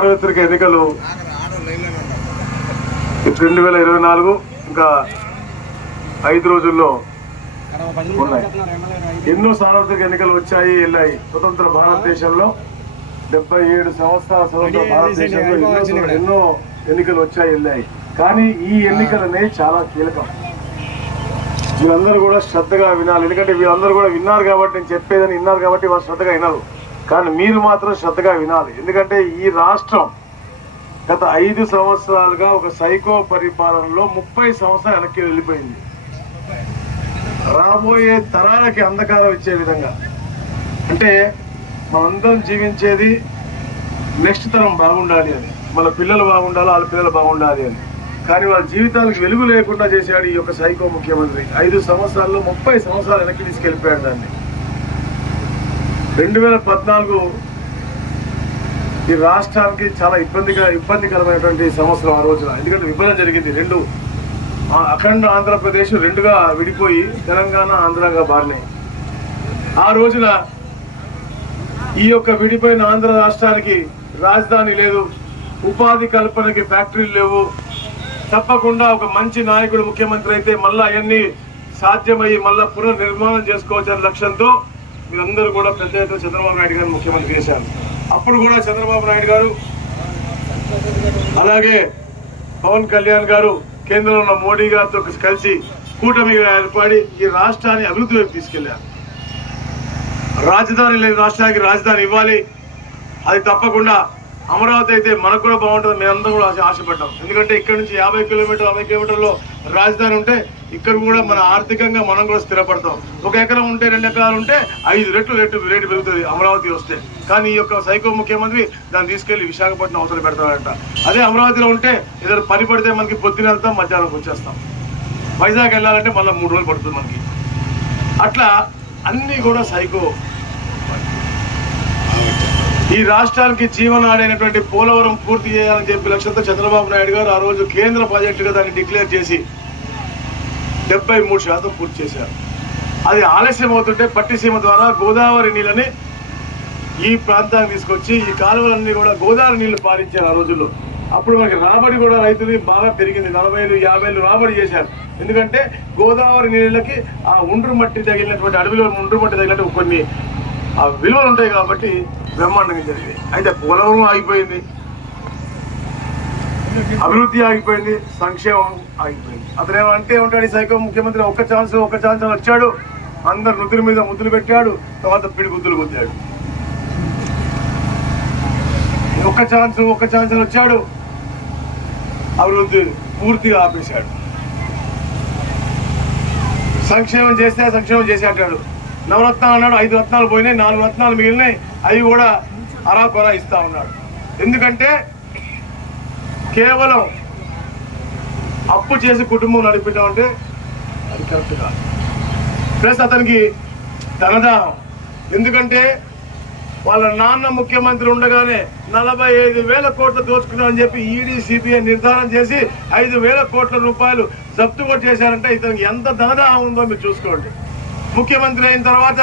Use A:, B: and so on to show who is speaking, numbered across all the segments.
A: సార్వత్రిక ఎన్నికలు? రెండు వేల ఇరవై నాలుగు ఇంకా ఐదు రోజుల్లో ఉన్నాయి. ఎన్నో సార్వత్రిక ఎన్నికలు వచ్చాయి వెళ్ళాయి. స్వతంత్ర భారతదేశంలో డెబ్బై ఏడు సంవత్సరాల స్వతంత్ర భారతదేశంలో ఎన్నో ఎన్నో ఎన్నికలు వచ్చాయి వెళ్ళాయి. కానీ ఈ ఎన్నికలు అనేవి చాలా కీలకం. వీళ్ళందరూ కూడా శ్రద్ధగా వినాలి. ఎందుకంటే వీళ్ళందరూ కూడా విన్నారు కాబట్టి నేను చెప్పేదని విన్నారు కాబట్టి వాళ్ళు శ్రద్ధగా వినరు. కానీ మీరు మాత్రం శ్రద్ధగా వినాలి. ఎందుకంటే ఈ రాష్ట్రం గత ఐదు సంవత్సరాలుగా ఒక సైకో పరిపాలనలో ముప్పై సంవత్సరాలు వెనక్కి వెళ్ళిపోయింది. రాబోయే తరాలకి అంధకారం ఇచ్చే విధంగా. అంటే మనందరం జీవించేది నెక్స్ట్ తరం బాగుండాలి అని. మన పిల్లలు బాగుండాలి వాళ్ళ పిల్లలు బాగుండాలి అని. కానీ వాళ్ళ జీవితాలకు వెలుగు లేకుండా చేశాడు ఈ యొక్క సైకో ముఖ్యమంత్రి. ఐదు సంవత్సరాల్లో ముప్పై సంవత్సరాలు వెనక్కి తీసుకెళ్ళిపోయాడు దాన్ని. రెండు వేల పద్నాలుగు ఈ రాష్ట్రానికి చాలా ఇబ్బందిగా ఇబ్బందికరమైనటువంటి సంవత్సరం ఆ రోజున. ఎందుకంటే విభజన జరిగింది రెండు. ఆ అఖండ ఆంధ్రప్రదేశ్ రెండుగా విడిపోయి తెలంగాణ ఆంధ్రగా బారినాయి ఆ రోజున ఈ యొక్క విడిపోయిన ఆంధ్ర రాష్ట్రానికి రాజధాని లేదు ఉపాధి కల్పనకి ఫ్యాక్టరీలు లేవు. తప్పకుండా ఒక మంచి నాయకుడు ముఖ్యమంత్రి అయితే మళ్ళీ అవన్నీ సాధ్యమయ్యి మళ్ళీ పునర్నిర్మాణం చేసుకోవచ్చని లక్ష్యంతో వీళ్ళందరూ కూడా పెద్ద ఎత్తున చంద్రబాబు నాయుడు గారు ముఖ్యమంత్రి చేశారు. అప్పుడు కూడా చంద్రబాబు నాయుడు గారు అలాగే పవన్ కళ్యాణ్ గారు కేంద్రంలో ఉన్న మోడీ గారితో కలిసి కూటమిగా ఏర్పడి ఈ రాష్ట్రాన్ని అభివృద్ధి వైపు తీసుకెళ్ళారు. రాజధాని లేని రాష్ట్రానికి రాజధాని ఇవ్వాలి. అది తప్పకుండా అమరావతి అయితే మనకు కూడా బాగుంటుంది. మేము కూడా ఆశపడ్డాం. ఎందుకంటే ఇక్కడ నుంచి యాభై కిలోమీటర్ అరవై కిలోమీటర్లో రాజధాని ఉంటే ఇక్కడ కూడా మన ఆర్థికంగా మనం కూడా స్థిరపడతాం. ఒక ఎకరం ఉంటే రెండు ఎకరాలు ఉంటే ఐదు రెట్లు రేటు రేటు పెరుగుతుంది అమరావతి వస్తే. కానీ ఈ యొక్క సైకో ముఖ్యమంత్రి దాన్ని తీసుకెళ్ళి విశాఖపట్నం అవతల పెడతాడంట. అదే అమరావతిలో ఉంటే ఏదైనా పని పడితే మనకి పొద్దున వెళ్తాం మధ్యాహ్నం వచ్చేస్తాం. వైజాగ్ వెళ్ళాలంటే మళ్ళీ మూడు రోజులు పడుతుంది మనకి. అట్లా అన్నీ కూడా సైకో. ఈ రాష్ట్రానికి జీవనాడైనటువంటి పోలవరం పూర్తి చేయాలని చెప్పి లక్ష్యంతో చంద్రబాబు నాయుడు గారు ఆ రోజు కేంద్ర ప్రాజెక్టుగా దాన్ని డిక్లేర్ చేసి డెబ్బై మూడు శాతం పూర్తి చేశారు. అది ఆలస్యం అవుతుంటే పట్టిసీమ ద్వారా గోదావరి నీళ్ళని ఈ ప్రాంతానికి తీసుకొచ్చి ఈ కాలువలన్నీ కూడా గోదావరి నీళ్ళు పారించారు ఆ రోజుల్లో. అప్పుడు మనకి రాబడి కూడా రైతులు బాగా పెరిగింది. నలభై యాభైలు రాబడి చేశారు. ఎందుకంటే గోదావరి నీళ్ళకి ఆ ఉండ్రు మట్టి తగిలినటువంటి అడవిలో ఉండ్రు మట్టి తగిలినట్టు కొన్ని ఆ విలువలు ఉంటాయి కాబట్టి బ్రహ్మాండంగా జరిగింది అయితే పోలవరం ఆగిపోయింది. అభివృద్ధి ఆగిపోయింది సంక్షేమం ఆగిపోయింది. అతను ఏమంటే ఉంటాడు ఈ సైకో ముఖ్యమంత్రి ఒక్క ఛాన్స్ ఒక్క ఛాన్స్ వచ్చాడు. అందరు నుదురు మీద ముద్దులు పెట్టాడు తర్వాత పిడి గుద్దులు గుద్దాడు. ఒక్క ఛాన్స్ ఒక్క ఛాన్స్ వచ్చాడు. అభివృద్ధి పూర్తిగా ఆపేశాడు. సంక్షేమం చేస్తే సంక్షేమం చేసి అంటాడు. నవరత్నాలు అన్నాడు ఐదు రత్నాలు పోయినాయి నాలుగు రత్నాలు మిగిలినాయి అవి కూడా అరా కొరా ఇస్తా ఉన్నాడు. ఎందుకంటే కేవలం అప్పు చేసి కుటుంబం నడిపించడం అంటే అది కరెక్ట్ కాదు. ప్లస్ అతనికి ధనదాహం ఎందుకంటే వాళ్ళ నాన్న ముఖ్యమంత్రి ఉండగానే నలభై ఐదు వేల కోట్లు దోచుకున్నారని చెప్పి ఈడీ సిబిఐ నిర్ధారణ చేసి ఐదు వేల కోట్ల రూపాయలు జప్తు కూడా చేశారంటే ఇతనికి ఎంత ధనదాహం ఉందో మీరు చూసుకోండి. ముఖ్యమంత్రి అయిన తర్వాత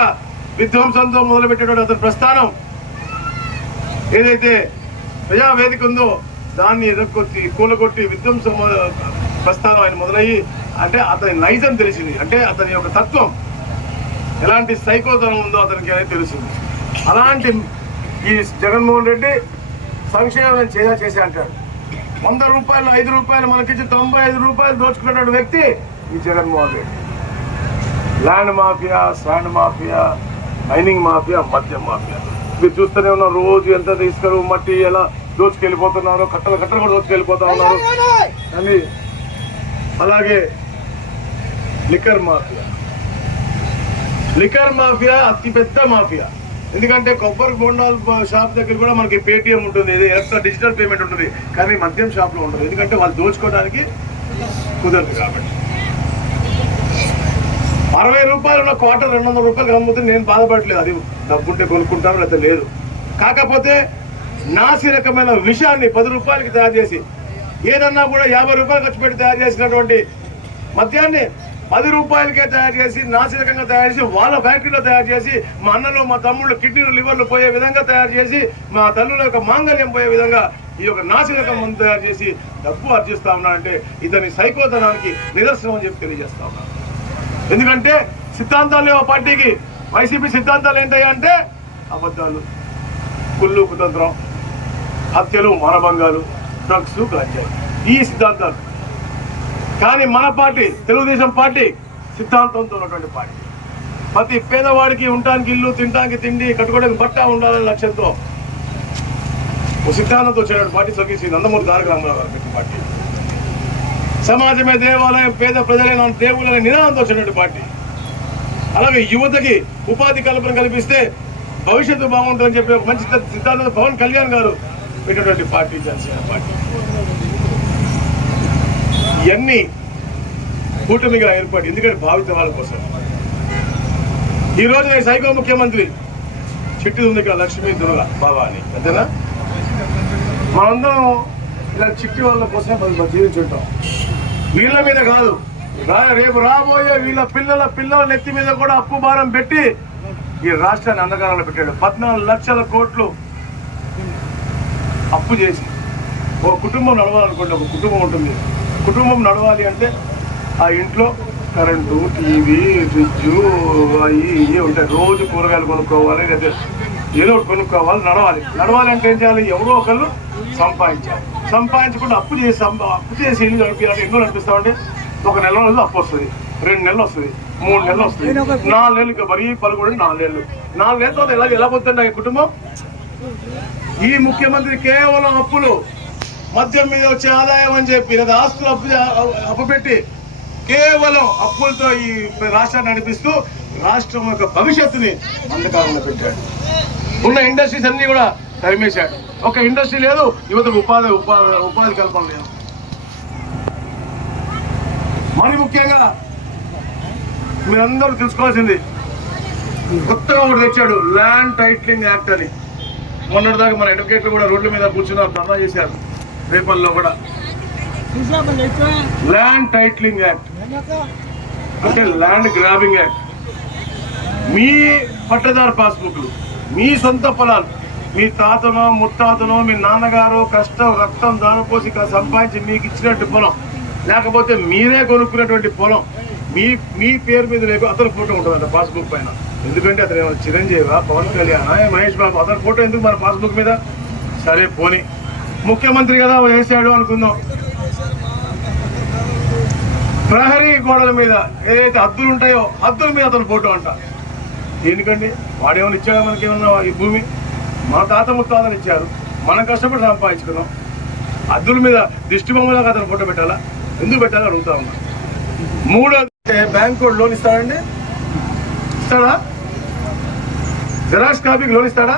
A: విధ్వంసంతో మొదలుపెట్టేటువంటి అతని ప్రస్థానం ఏదైతే ప్రజావేదిక ఉందో దాన్ని ఎదుర్కొచ్చి కూలగొట్టి విధ్వంసం ప్రస్థానం ఆయన మొదలయ్యి అంటే అతని నైజం తెలిసింది. అంటే అతని యొక్క తత్వం ఎలాంటి సైకోతనం ఉందో అతనికి అనేది తెలిసింది. అలాంటి ఈ జగన్మోహన్ రెడ్డి సంక్షేమం చేసా చేసి అంటాడు. వంద రూపాయలు ఐదు రూపాయలు మనకిచ్చి తొంభై ఐదు రూపాయలు దోచుకున్నటువంటి వ్యక్తి ఈ Jaganmohan Reddy. Land mafia sand mafia mining mafia మద్యం మాఫియా. మీరు చూస్తూనే ఉన్నారు రోజు ఎంత తీసుకురు మట్టి ఎలా దోచుకెళ్ళిపోతున్నారు కట్టలు కట్టలు కూడా దోచుకెళ్ళిపోతా ఉన్నారు. అని అలాగే లిక్కర్ మాఫియా. లిక్కర్ మాఫియా అతి పెద్ద మాఫిా ఎందుకంటే కొబ్బరి బొండాల షాప్ దగ్గర కూడా మనకి పేటిఎం ఉంటుంది ఇది ఎంత డిజిటల్ పేమెంట్ ఉంటుంది కానీ మద్యం షాప్లో ఉంటుంది ఎందుకంటే వాళ్ళు దోచుకోవడానికి కుదరదు కాబట్టి. అరవై రూపాయలు ఉన్న క్వార్టర్ రెండు వందల రూపాయలు అమ్ముతే నేను బాధపడలేదు అది డబ్బుంటే కొనుక్కుంటాను లేకపోతే లేదు. కాకపోతే నాసిరకమైన విషయాన్ని పది రూపాయలకి తయారు చేసి ఏదన్నా కూడా యాభై రూపాయలు ఖర్చు పెట్టి తయారు చేసినటువంటి మద్యాన్ని పది రూపాయలకే తయారు చేసి నాసిరకంగా తయారు చేసి వాళ్ళ ఫ్యాక్టరీలో తయారు చేసి మా అన్నలు మా తమ్ముళ్ళు కిడ్నీలు లివర్లు పోయే విధంగా తయారు చేసి మా తల్లుల యొక్క మాంగళ్యం పోయే విధంగా ఈ యొక్క నాసిరకం ముందు తయారు చేసి డబ్బు ఆర్జిస్తా ఉన్నాడంటే ఇతని సైకోతనానికి నిదర్శనం అని చెప్పి తెలియజేస్తా ఉన్నాను ఎందుకంటే సిద్ధాంతాలు ఆ పార్టీకి. వైసీపీ సిద్ధాంతాలు ఏంటయ్యా అంటే అబద్ధాలు. కుళ్ళు కుతంత్రం. హత్యలు మానభంగాలు డ్రగ్స్ గంజాయి ఈ సిద్ధాంతాలు. కానీ మన పార్టీ తెలుగుదేశం పార్టీ సిద్ధాంతంతో ఉన్నటువంటి పార్టీ. ప్రతి పేదవాడికి ఉండటానికి ఇల్లు తినడానికి తిండి కట్టుకోవడానికి బట్ట ఉండాలనే లక్ష్యంతో సిద్ధాంతంతో వచ్చినటువంటి పార్టీ స్వర్గీయ శ్రీ నందమూరి తారక రామారావు గారు పెట్టిన పార్టీ. సమాజమే దేవాలయం పేద ప్రజలే నా దేవుళ్ళని నినాదంతో వచ్చినటువంటి పార్టీ. అలాగే యువతకి ఉపాధి కల్పన కల్పిస్తే భవిష్యత్తు బాగుంటుందని చెప్పి ఒక మంచి సిద్ధాంతం పవన్ కళ్యాణ్ గారు పెట్టినటువంటి పార్టీ జనసేన పార్టీ. ఇవన్నీ కూటమిగా ఏర్పాటు ఎందుకంటే భావిత వాళ్ళ కోసం. ఈ రోజు నేను సైకో ముఖ్యమంత్రి. చిట్టి ఉంది ఇక్కడ లక్ష్మీ దుర్గ భవాని. అంతేనా? మనందరం ఇలా చిట్టి వాళ్ళ కోసమే మనం జీవించుంటాం. వీళ్ళ మీద కాదు. రేపు రాబోయే వీళ్ళ పిల్లల పిల్లల నెత్తి మీద కూడా అప్పు భారం పెట్టి ఈ రాష్ట్రాన్ని అంధకారంలో పెట్టాడు. పద్నాలుగు లక్షల కోట్లు అప్పు చేసి ఒక కుటుంబం నడవాలనుకోండి ఒక కుటుంబం ఉంటుంది. కుటుంబం నడవాలి అంటే ఆ ఇంట్లో కరెంటు టీవీ ఫ్రిడ్జ్ అవి ఇవి ఉంటాయి. రోజు కూరగాయలు కొనుక్కోవాలి లేదా ఏదో ఒకటి కొనుక్కోవాలి నడవాలి. నడవాలి అంటే ఏం చేయాలి? ఎవరో ఒకళ్ళు సంపాదించాలి. సంపాదించకుండా అప్పు చేసి సంపా- అప్పు చేసి ఇల్లు నడిపించాలంటే ఎన్నో నడిపిస్తామంటే ఒక నెల రోజులు అప్పు వస్తుంది. రెండు నెలలు వస్తుంది. మూడు నెలలు వస్తుంది. నాలుగు నెలలు ఇంకా మరీ పలుకుడు నాలుగు నెలలు. నాలుగు నెలల తర్వాత ఎలా ఎలా పోతుంది కుటుంబం? ఈ ముఖ్యమంత్రి కేవలం అప్పులు మద్యం మీద వచ్చే ఆదాయం అని చెప్పి లేదా ఆస్తులు అప్పు అప్పు పెట్టి కేవలం అప్పులతో ఈ రాష్ట్రాన్ని నడిపిస్తూ రాష్ట్రం యొక్క భవిష్యత్తుని అంధకారంలో పెట్టాడు. ఉన్న ఇండస్ట్రీస్ అన్ని కూడా తరిమేశాడు. ఒక ఇండస్ట్రీ లేదు యువతకు ఉపాధి ఉపాధి ఉపాధి కల్పన లేదు. మరి ముఖ్యంగా మీరందరూ తెలుసుకోవాల్సింది కొత్తగా ఒకటి తెచ్చాడు ల్యాండ్ టైట్లింగ్ యాక్ట్ అని. మొన్నటిదాకా మన అడ్వకేట్లు కూడా రోడ్ల మీద కూర్చున్నారు ధర్నా చేశారు. పేపర్లో కూడా. ల్యాండ్ టైట్లింగ్ యాక్ట్ అంటే ల్యాండ్ గ్రాబింగ్ యాక్ట్ మీ పట్టదారు పాస్బుక్లు మీ సొంత పొలాలు మీ తాతనో ముత్తాతనో మీ నాన్నగారు కష్టం రక్తం దానపోసి సంపాదించి మీకు ఇచ్చినట్టు పొలం లేకపోతే మీరే కొనుక్కున్నటువంటి పొలం మీ మీ పేరు మీద లేకు అతని ఫోటో ఉంటుందంట పాస్బుక్ పైన. ఎందుకంటే అతను చిరంజీవి పవన్ కళ్యాణ్? మహేష్ బాబు? అతని ఫోటో ఎందుకు మన పాస్బుక్ మీద? సరే పోని. ముఖ్యమంత్రి కదా వేసాడు అనుకుందాం. ప్రహరీ గోడల మీద ఏదైతే హద్దులు ఉంటాయో హద్దుల మీద అతని ఫోటో అంట. ఎందుకండి? వాడేమైనా ఇచ్చాడు మనకి ఏమన్నా ఈ భూమి? మన తాత ముత్తాతలు ఇచ్చారు. మనం కష్టపడి సంపాదించుకున్నాం. హద్దుల మీద దిష్టి బొమ్మలాగా అతను ఫోటో పెట్టాలా? ఎందుకు పెట్టాలని అడుగుతా ఉన్నా. మూడో బ్యాంకు కూడా లోన్ ఇస్తాడండి ఇస్తాడా? జెరాక్స్ కాపీకి లోన్ ఇస్తాడా?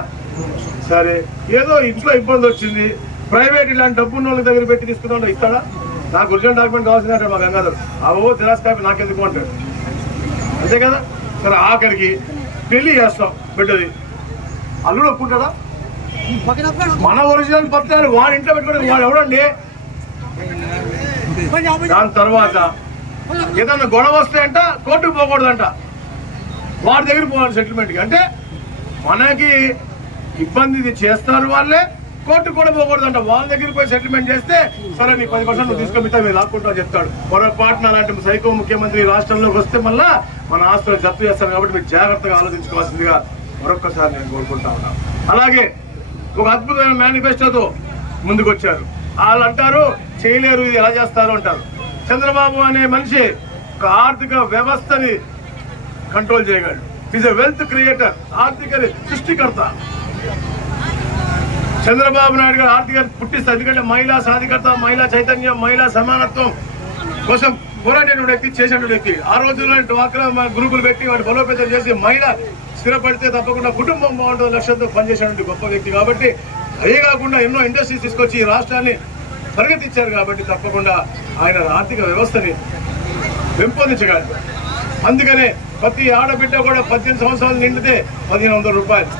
A: సరే. ఏదో ఇంట్లో ఇబ్బంది వచ్చింది. ప్రైవేట్ ఇలాంటి డబ్బు ఉన్న వాళ్ళ దగ్గర పెట్టి తీసుకున్నా ఇస్తాడా? నాకు ఒరిజినల్ డాక్యుమెంట్ కావాల్సిందంటే మా గంగాధర్. అవో జిరాక్స్ కాపీ నాకెందుకు అంటాడు. అంతే కదా? సరే ఆఖరికి పెళ్ళి చేస్తాం బిడ్డది. అల్లుడు ఒప్పుకుంటాడా? మన ఒరిజినల్ పత్రాలు వాడి ఇంట్లో పెట్టుకోవడం వాడు ఎవడండి? దాని తర్వాత ఏదన్నా గొడవ వస్తాయంట కోర్టుకు పోకూడదంట. వాడి దగ్గర పోవాలి సెటిల్మెంట్కి అంటే మనకి ఇబ్బంది ఇది చేస్తారు వాళ్ళే కోర్టు కూడా పోకూడదంట. వాళ్ళ దగ్గరికి పోయి సెటిల్మెంట్ చేస్తే సరే నీ పది పర్సెంట్ నువ్వు తీసుకొని మీరు లాక్కుంటా చెప్తాడు. పొరపాటున అలాంటి సైకో ముఖ్యమంత్రి రాష్ట్రంలోకి వస్తే మళ్ళా మన ఆస్తులు జప్తు చేస్తారు కాబట్టి మీరు జాగ్రత్తగా ఆలోచించుకోవాల్సిందిగా మరొక్కసారి నేను కోరుకుంటా ఉన్నాను. అలాగే ఒక అద్భుతమైన మేనిఫెస్టోతో ముందుకు వచ్చారు వాళ్ళు అంటారు చేయలేరు ఇది ఎలా చేస్తారు? అంటారు. చంద్రబాబు అనే మనిషి ఒక ఆర్థిక వ్యవస్థని కంట్రోల్ చేయగలడు. ఈజ్ ఎ వెల్త్ క్రియేటర్ ఆర్థిక సృష్టికర్త. చంద్రబాబు నాయుడు గారు ఆర్థిక పుట్టిస్తారు ఎందుకంటే మహిళా సాధికత మహిళా చైతన్యం మహిళా సమానత్వం కోసం పోరాడేటువంటి వ్యక్తి చేసేటువంటి వ్యక్తి ఆ రోజుల్లో డ్వాక్రా గ్రూపులు పెట్టి వాటి బలోపేతం చేసి మహిళ స్థిరపడితే తప్పకుండా కుటుంబం బాగుంటుంది లక్ష్యంతో పనిచేసేటువంటి గొప్ప వ్యక్తి కాబట్టి అదే కాకుండా ఎన్నో ఇండస్ట్రీస్ తీసుకొచ్చి ఈ రాష్ట్రాన్ని పరిగెత్తించారు కాబట్టి తప్పకుండా ఆయన ఆర్థిక వ్యవస్థని పెంపొందించగలరు. అందుకనే ప్రతి ఆడబిడ్డ కూడా పద్దెనిమిది సంవత్సరాలు నిండితే పదిహేను వందల రూపాయలు.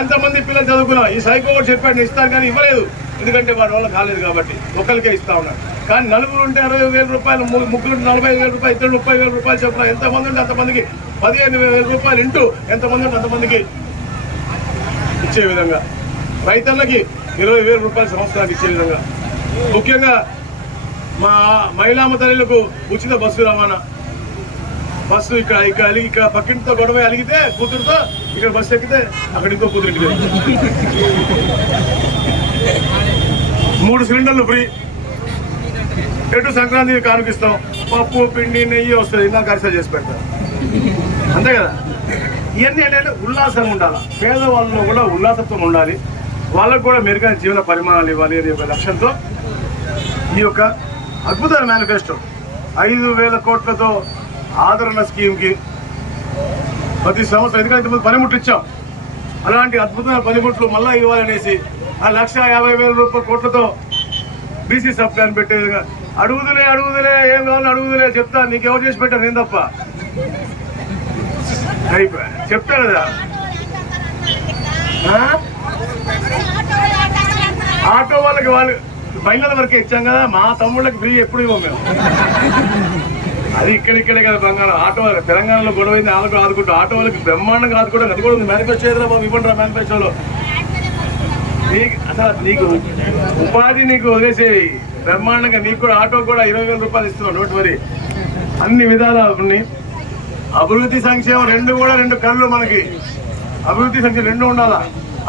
A: ఎంతమంది పిల్లలు చదువుకున్నా ఈ సైకో కూడా చెప్పాడు ఇస్తాను కానీ ఇవ్వలేదు. ఎందుకంటే వాడి వల్ల కాలేదు కాబట్టి ఒకరికే ఇస్తా ఉన్నాడు. కానీ నలుగురు ఉంటే అరవై వేల రూపాయలు ముగ్గురు నలభై నలభై వేల రూపాయలు ఇద్దరు ముప్పై వేల రూపాయలు చెప్పిన ఎంతమంది ఉంటే అంతమందికి పదిహేను వేల రూపాయలు ఇంటూ ఎంతమంది ఉంటే అంతమందికి ఇచ్చే విధంగా. రైతన్నకి ఇరవై వేల రూపాయలు సంవత్సరానికి ఇచ్చే విధంగా. ముఖ్యంగా మా మహిళామ తల్లులకు ఉచిత బస్సు రవాణా. బస్సు ఇక్కడ ఇక్కడ అలిగి ఇక్కడ పక్కింటితో గొడవ అలిగితే కూతురుతో ఇక్కడ బస్సు ఎక్కితే అక్కడ ఇంకో కూతురు ఇంటికి మూడు సిలిండర్లు ఫ్రీ. ఎటు సంక్రాంతికి కానుకిస్తాం. పప్పు పిండి నెయ్యి వస్తుంది. నాకు అరిసె చేసి పెడతారు అంతే కదా? ఇవన్నీ ఏంటంటే ఉల్లాసంగా ఉండాలి? పేదవాళ్ళలో కూడా ఉల్లాసత్వం ఉండాలి. వాళ్ళకు కూడా మెరుగైన జీవన పరిమాణాలు ఇవ్వాలి అనే ఒక లక్ష్యంతో ఈ యొక్క అద్భుతమైన మేనిఫెస్టో. ఐదు వేల కోట్లతో ఆదరణ స్కీమ్కి ప్రతి సంవత్సరం ఎందుకంటే ఇంతకుముందు పనిముట్లు ఇచ్చాం అలాంటి అద్భుతమైన పనిముట్లు మళ్ళా ఇవ్వాలనేసి ఆ లక్ష యాభై వేల రూపాయల కోట్లతో బీసీ సబ్ ప్లాన్ పెట్టే విధంగా అడుగుదులే అడుగుదులే ఏం కావాలని అడుగుదులే చెప్తా నీకు ఎవరు చేసి పెట్టారు? నేను తప్ప. చెప్తా కదా. ఆటో వాళ్ళకి వాళ్ళు మహిళల వరకే ఇచ్చాం కదా మా తమ్ముళ్ళకి ఫ్రీ ఎప్పుడు ఇవ్వం మేము. అది ఇక్కడిక్కడే కదా బంగారం ఆటో తెలంగాణలో తెలంగాణలో గొడవైంది వాళ్ళకు ఆదుకుంటూ ఆటో వాళ్ళకి బ్రహ్మాండంగా ఆదుకోవడం అది కూడా ఉంది. మేనిఫెస్టో ఏదైనా బాబు ఇవ్వండి రా మేనిఫెస్టోలో నీకు అసలు నీకు ఉపాధి నీకు వదిలేసేవి బ్రహ్మాండంగా నీకు కూడా ఆటో కూడా ఇరవై వేల రూపాయలు ఇస్తున్నావు నోట్ మరి అన్ని విధాలు ఉన్నాయి. అభివృద్ధి సంక్షేమం రెండు కూడా రెండు కళ్ళు మనకి. అభివృద్ధి సంక్షేమం రెండు ఉండాలా?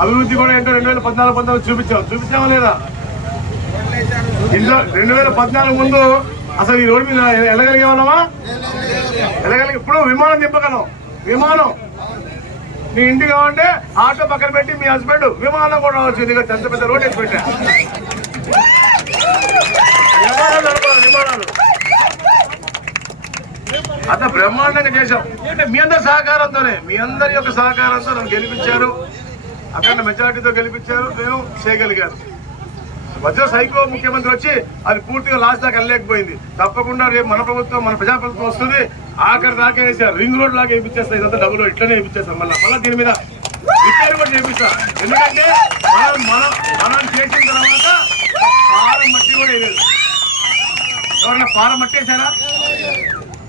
A: అభివృద్ధి కూడా ఏంటో రెండు వేల పద్నాలుగు పంతొమ్మిది చూపించాం. చూపించామా లేదా? ఇంట్లో రెండు వేల పద్నాలుగు ముందు అసలు ఈ రోడ్డు మీద వెళ్ళగలిగే వాళ్ళమా? వెళ్ళగలిగి ఇప్పుడు విమానం తిప్పగలం విమానం. మీ ఇంటికి కావాలంటే ఆటో పక్కన పెట్టి మీ హస్బెండ్ విమానం కూడా రావచ్చు. ఇదిగో ఎంత పెద్ద రోడ్ వేసి విమానాలు విమానాలు. అంత బ్రహ్మాండంగా చేశాం అంటే మీ అందరి సహకారంతోనే మీ అందరి యొక్క సహకారంతో నన్ను గెలిపించారు. అక్కడ మెజార్టీతో గెలిపించారు. మేము చేయగలిగారు మధ్య సైకో ముఖ్యమంత్రి వచ్చి అది పూర్తిగా లాస్ట్ దాకా వెళ్ళలేకపోయింది. తప్పకుండా రేపు మన ప్రభుత్వం మన ప్రజాప్రభుత్వం వస్తుంది. ఆఖరి దాకా వేసారు రింగ్ రోడ్ లాగా వేయించేస్తారు ఇదంతా డబ్బులు ఇట్లనే వేయించేస్తారు మళ్ళీ. మళ్ళీ దీని మీద రిపేర్ కూడా ఎందుకంటే మనం మనం మనం చేసిన తర్వాత పాల మట్టి కూడా వేయలేదు. ఎవరైనా పాల మట్టి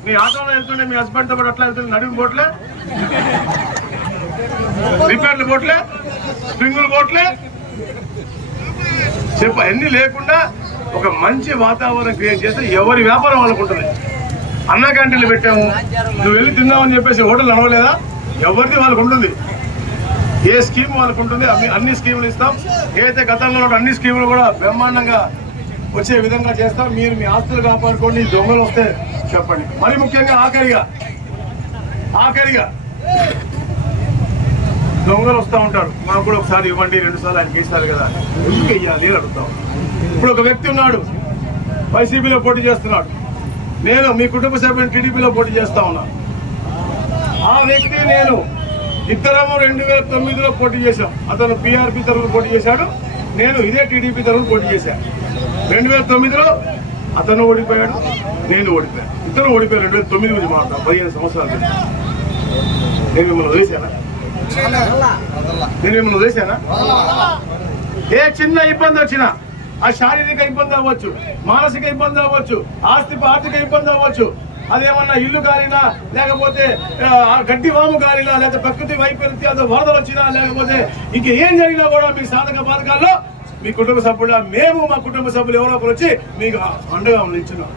A: మీ ఆటోలో వెళ్తుండే మీ హస్బెండ్తో పాటు అట్లా వెళ్తుండే నడుము పోట్లే? రిపేర్లు పోట్లే? స్ప్రింగులు పోట్లే? చెప్ప అన్నీ లేకుండా ఒక మంచి వాతావరణం క్రియేట్ చేస్తే ఎవరి వ్యాపారం వాళ్ళకు ఉంటుంది. అన్న క్యాంటీన్లు పెట్టాము. నువ్వు వెళ్ళి తిందామని చెప్పేసి హోటల్ నడవలేదా? ఎవరిది వాళ్ళకు ఉంటుంది. ఏ స్కీమ్ వాళ్ళకు ఉంటుంది? అన్ని అన్ని స్కీములు ఇస్తాం. ఏదైతే గతంలో అన్ని స్కీములు కూడా బ్రహ్మాండంగా వచ్చే విధంగా చేస్తాం. మీరు మీ ఆస్తులు కాపాడుకోండి. దొంగలు వస్తే చెప్పండి. మరి ముఖ్యంగా ఆఖరిగా ఆఖరిగా దొంగలు వస్తూ ఉంటారు. మాకు కూడా ఒకసారి ఇవ్వండి రెండు సార్లు ఆయన గీస్తారు కదా. ఎందుకు ఇయ్యాలి అని అడుగుతాం. ఇప్పుడు ఒక వ్యక్తి ఉన్నాడు వైసీపీలో పోటీ చేస్తున్నాడు. నేను మీ కుటుంబ సభ్యుని టీడీపీలో పోటీ చేస్తా ఉన్నాను ఆ వ్యక్తి నేను ఇద్దరము రెండు వేల తొమ్మిదిలో పోటీ చేశాం. అతను పీఆర్పీ తరఫున పోటీ చేశాడు నేను ఇదే టీడీపీ తరఫున పోటీ చేశాను రెండు వేల తొమ్మిదిలో అతను ఓడిపోయాడు నేను ఓడిపోయాను. ఇద్దరు ఓడిపోయాను రెండు వేల తొమ్మిది గురించి మాట్లాడతాం. పదిహేను సంవత్సరాలు. నేను మిమ్మల్ని వదిలేశాను? నేను మిమ్మల్ని వదిలేశానా? ఏ చిన్న ఇబ్బంది వచ్చినా ఆ శారీరక ఇబ్బంది అవ్వచ్చు మానసిక ఇబ్బంది అవ్వచ్చు ఆస్తి ఆర్థిక ఇబ్బంది అవ్వచ్చు. అదేమన్నా ఇల్లు కాలినా లేకపోతే గడ్డి వాము కాలినా లేకపోతే ప్రకృతి వైపరీత్యాలు వరదలు వచ్చినా లేకపోతే ఇంక ఏం జరిగినా కూడా మీ సాధక బాధకాల్లో మీ కుటుంబ సభ్యుల మేము మా కుటుంబ సభ్యులు ఎవరో ఒకరు వచ్చి మీకు అండగా నిల్చున్నాం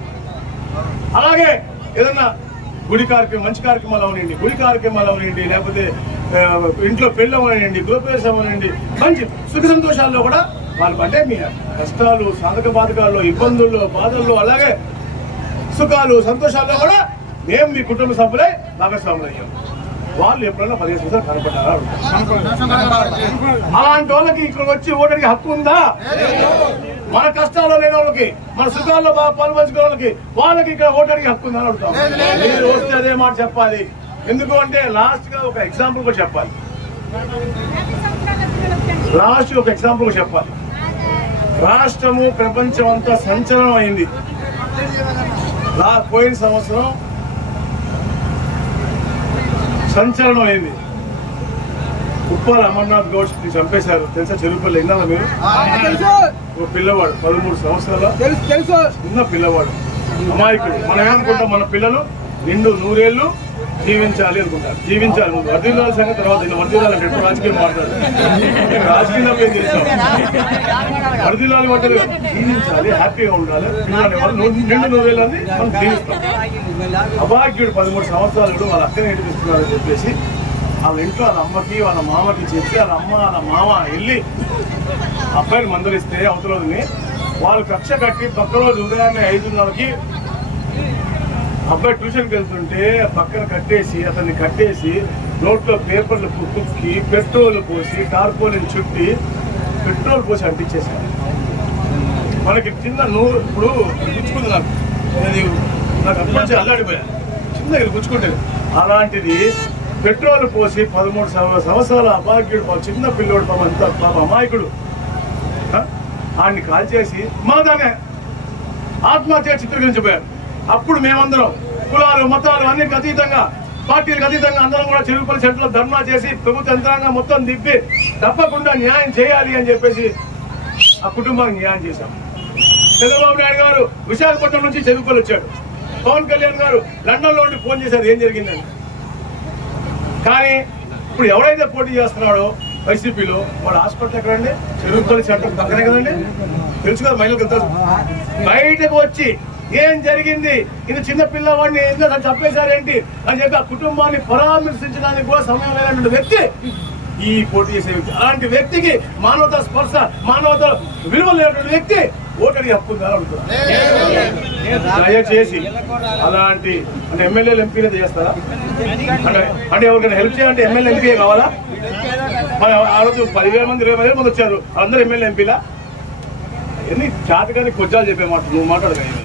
A: అలాగే ఏదన్నా గుడి కార్యక్రమం మంచి కార్యక్రమాలు అవనండి గుడి కార్యక్రమాలు అవనండి లేకపోతే ఇంట్లో పెళ్ళి అవనండి గోపేశం అవనండి మంచి సుఖ సంతోషాల్లో కూడా వాళ్ళు అంటే మీ కష్టాలు సాధక బాధకాల్లో ఇబ్బందుల్లో బాధల్లో అలాగే సుఖాలు సంతోషాల్లో కూడా మేము మీ కుటుంబ సభ్యులే భాగస్వాములు అయ్యాం. వాళ్ళు ఎప్పుడైనా పదిహేను సంవత్సరాలు కనపడ్డారా? అలాంటి వాళ్ళకి ఇక్కడ వచ్చి ఓటడికి హక్కు ఉందా? మన కష్టాల్లో లేని వాళ్ళకి మన సుఖాల్లో బాగా పాల్పంచుకునే వాళ్ళకి వాళ్ళకి ఇక్కడ ఓటడికి హక్కు ఉందని అడుగుతాం. మీరు వస్తే అదే మాట చెప్పాలి. ఎందుకు అంటే లాస్ట్గా ఒక ఎగ్జాంపుల్ కూడా చెప్పాలి. లాస్ట్ ఒక ఎగ్జాంపుల్ కూడా చెప్పాలి. రాష్ట్రము ప్రపంచం అంతా సంచలనం అయింది. పోయిన సంవత్సరం సంచలనం అయింది. ఉప్పాల అమర్నాథ్ గౌడ్ చంపేశారు. తెలుసా? చెరుపల్లి విన్నారా మీరు? ఒక పిల్లవాడు పదమూడు సంవత్సరాల చిన్న పిల్లవాడు. అమాయకుడు. మనం ఏమనుకుంటాం మన పిల్లలు నిండు నూరేళ్ళు జీవించాలి అనుకుంటారు. జీవించాలి. ముందు వర్దిల్లాల సంగతి తర్వాత ఇంకా వర్దిల్లాలి ఎప్పుడు రాజకీయం మాట్లాడు రాజకీయంలో ఏం చేసాం వర్దిల్లాలి అంటే జీవించాలి హ్యాపీగా ఉండాలి. రెండు ఎవరు నిండు మనం జీవిస్తాం. అభాగ్యుడు పదమూడు సంవత్సరాలు వాళ్ళ అక్కని ఏడిపిస్తున్నారని చెప్పేసి వాళ్ళ ఇంట్లో వాళ్ళ అమ్మకి వాళ్ళ మామకి చెప్పి వాళ్ళ అమ్మ వాళ్ళ మామ వెళ్ళి అబ్బాయిని మందలిస్తే అవతలని వాళ్ళు కక్ష కట్టి పక్క రోజు ఉదయాన్నే ఐదున్నరకి అబ్బాయి ట్యూషన్కి వెళ్తుంటే పక్కన కట్టేసి అతన్ని కట్టేసి నోట్లో పేపర్లు కుక్కి పెట్రోల్ పోసి టార్పోలిన్ చుట్టి పెట్రోల్ పోసి అంటించేశారు మనకి చిన్న నూరు ఇప్పుడు గుచ్చుకుంది నాకు. అది నాకు అప్పటి నుంచి అల్లాడిపోయా. చిన్న ఇది గుచ్చుకుంటే. అలాంటిది పెట్రోల్ పోసి పదమూడు సంవత్సరాల అభాగ్యుడు పాపం చిన్న పిల్లోడు పాపం పాప అమాయకుడు. ఆ? ఆయన్ని కాల్ చేసి మాదానే ఆత్మహత్య చిత్రీకరించిపోయారు అప్పుడు మేమందరం కులాలు మతాలు అన్నిటికి అతీతంగా పార్టీలకు అతీతంగా అందరం కూడా చెరుకుపల్లి సెంటర్లో ధర్నా చేసి ప్రభుత్వ యంత్రాంగం మొత్తం దిప్పి తప్పకుండా న్యాయం చేయాలి అని చెప్పేసి ఆ కుటుంబానికి న్యాయం చేశాం. చంద్రబాబు నాయుడు గారు విశాఖపట్నం నుంచి చెరుకుపల్లి వచ్చాడు. పవన్ కళ్యాణ్ గారు లండన్లో ఉండి ఫోన్ చేశారు ఏం జరిగిందని. కానీ ఇప్పుడు ఎవరైతే పోటీ చేస్తున్నాడో వైసీపీలో వాడు హాస్పిటల్ ఎక్కడండి? చెరుకుపల్లి సెంటర్ పక్కనే కదండి? తెలుసు కదా మహిళలకు బయటకు వచ్చి ఏం జరిగింది? ఇది చిన్న పిల్లవాడిని ఎందుకు చంపేశారేంటి? అని చెప్పి ఆ కుటుంబాన్ని పరామర్శించడానికి కూడా సమయం లేనటువంటి వ్యక్తి ఈ పోటీ చేసే వ్యక్తి. అలాంటి వ్యక్తికి మానవత స్పర్శ మానవత విలువ లేనటువంటి వ్యక్తి ఓటడి హక్కు దయచేసి అలాంటి అంటే ఎమ్మెల్యేలు ఎంపీలు చేస్తారా? అంటే అంటే ఎవరికైనా హెల్ప్ చేయాలంటే ఎమ్మెల్యే ఎంపీ కావాలా? మరి ఆ రోజు పదివేల మంది ఇరవై వేల మంది వచ్చారు. అందరూ ఎమ్మెల్యే ఎంపీలా? ఎన్ని చాతకాని కొజ్జాలు చెప్పే మాట నువ్వు మాట్లాడగా